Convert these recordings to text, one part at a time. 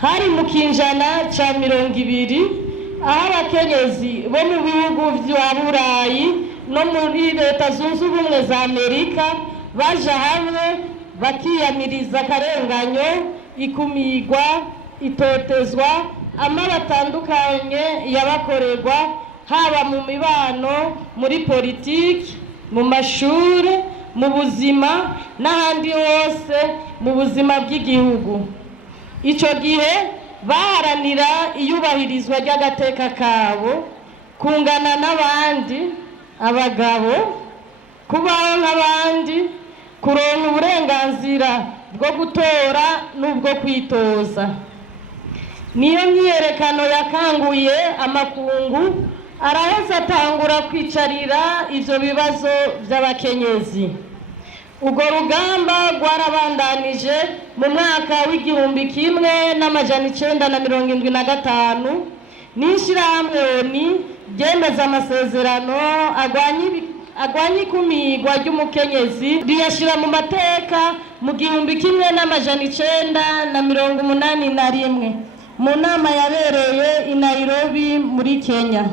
hari mu kinjana ca 20 aho abakenyezi bo mu bihugu vya Burayi no muri Leta Zunze Ubumwe za Amerika baje hamwe bakiyamiriza akarenganyo, ikumigwa, itotezwa amara atandukanye yabakorerwa, haba mu mibano, muri politiki, mu mashuri, mu buzima n'ahandi hose mu buzima bw'igihugu. Ico gihe baharanira iyubahirizwa ry'agateka kabo, kungana n'abandi, abagabo, kubaho nk'abandi, kuronka uburenganzira bwo gutora n'ubwo kwitoza. Niyo myiyerekano yakanguye amakungu araheza atangura kwicarira ivyo bibazo vy'abakenyezi. Urwo rugamba rwarabandanije mu mwaka w'1975 n'ishirahamwe ONU ryemeza amasezerano agwanya ikumigwa ry'umukenyezi riyashira mu mateka mu 1981 mu nama yabereye i Nairobi muri Kenya.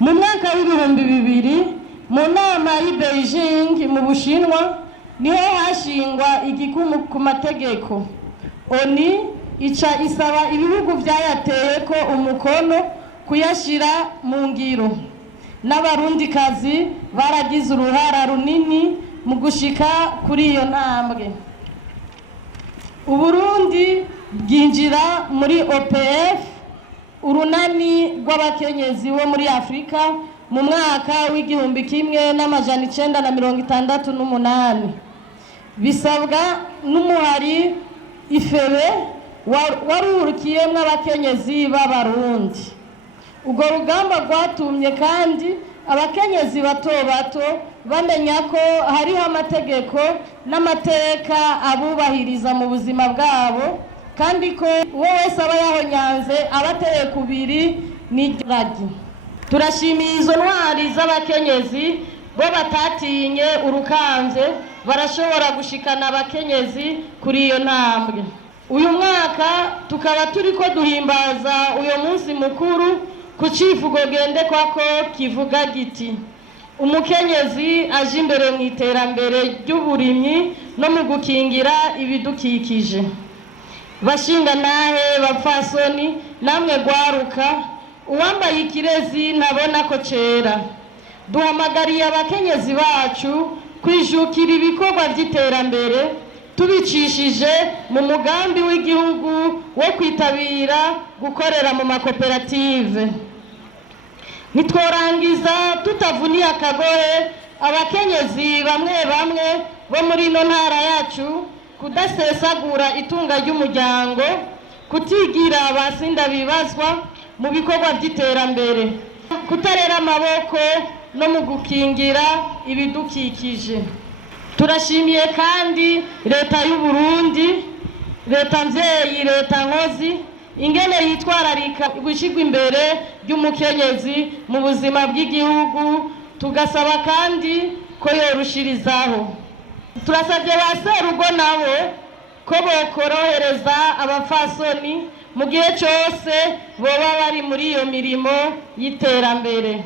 Mu mwaka w'2000 mu nama y'i Beijing mu Bushinwa niho hashingwa igikumu ku mategeko. ONU ica isaba ibihugu vyayateyeko umukono kuyashira mu ngiro. N'abarundikazi baragize uruhara runini mu gushika kuri iyo ntambwe. Uburundi bwinjira muri OPF, urunani rw'abakenyezi bo muri Afrika, mu mwaka w'1968 bisabwa n'umuhari ifebe warurukiyemwo abakenyezi b'abarundi. Urwo rugamba rwatumye kandi abakenyezi bato bato bamenya ko hariho amategeko n'amateka abubahiriza mu buzima bwabo, kandi ko uwo wese aba yahonyanze abateye kubiri n'iragi. Turashimiye izo ntwari z'abakenyezi bo batatinye urukanze, barashobora gushikana abakenyezi kuri iyo ntambwe. Uyu mwaka tukaba turiko duhimbaza uyo munsi mukuru ku civugo gendekwako kivuga giti: umukenyezi aje imbere mu iterambere ry'uburimyi no mu gukingira ibidukikije. Bashinga nahe bapfasoni namwe gwaruka, uwambaye ikirezi ntabona ko cera. Duhamagariye abakenyezi bacu kwijukira ibikorwa by'iterambere, tubicishije mu mugambi w'igihugu wo kwitabira gukorera mu makoperative. Nitworangiza tutavuniye akagohe abakenyezi bamwe bamwe bo muri ino ntara yacu kudasesagura itunga ry'umuryango, kutigira abasinda bibazwa mu bikorwa by'iterambere, kutarera amaboko no mu gukingira ibidukikije. Turashimiye kandi leta y'u Burundi, leta mvyeyi, leta nkozi, ingene yitwararika gushigwa imbere ry'umukenyezi mu buzima bw'igihugu. Tugasaba kandi ko yorushirizaho. Turasabye ba serugo nabo ko bokorohereza abapfasoni mu gihe cyose boba bari muri iyo mirimo y'iterambere.